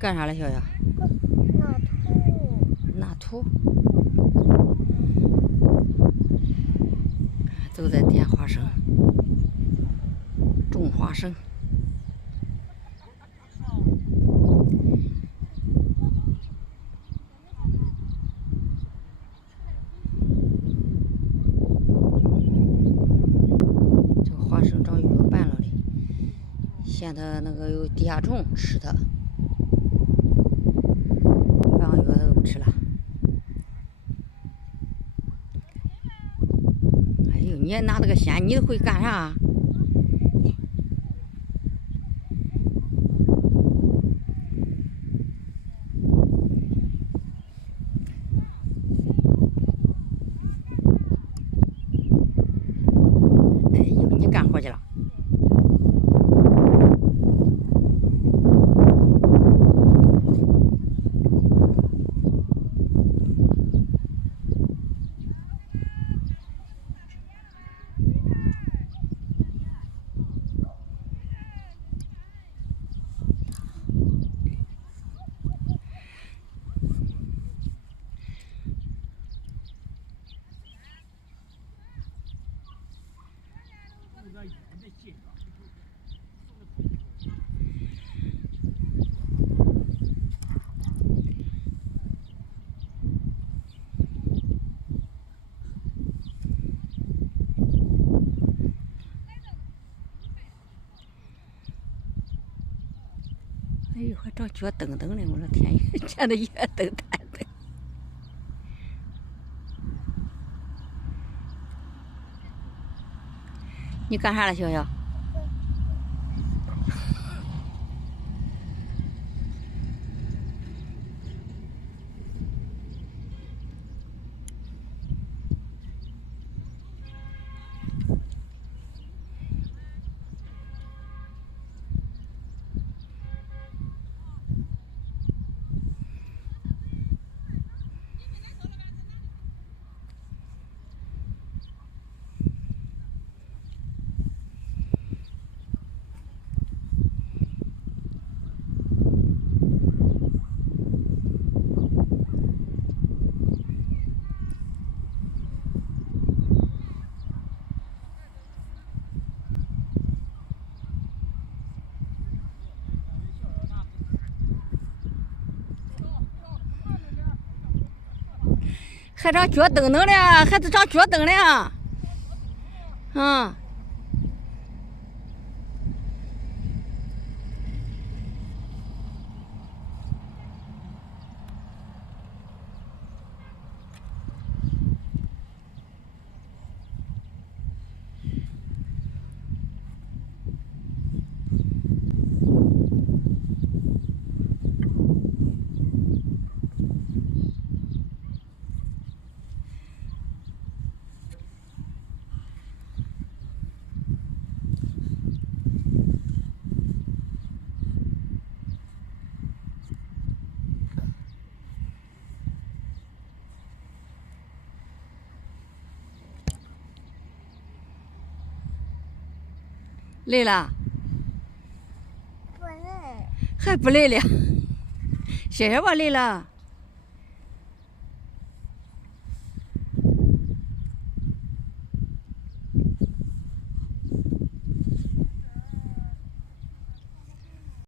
干啥了，小小？纳兔。纳兔。都在点花生，种花生。这个花生长月半了的，嫌它那个有地下虫吃它，半个月它都不吃了。哎呦，你也拿这个线，你会干啥？哎呦，你干活去了。哎呦，还长脚蹬蹬的，我的天，见的越蹬太蹬。你干啥了，小小？还长脚蹬蹬了，还是长脚蹬了，啊！累了？不累。还不累了？歇歇吧，累了。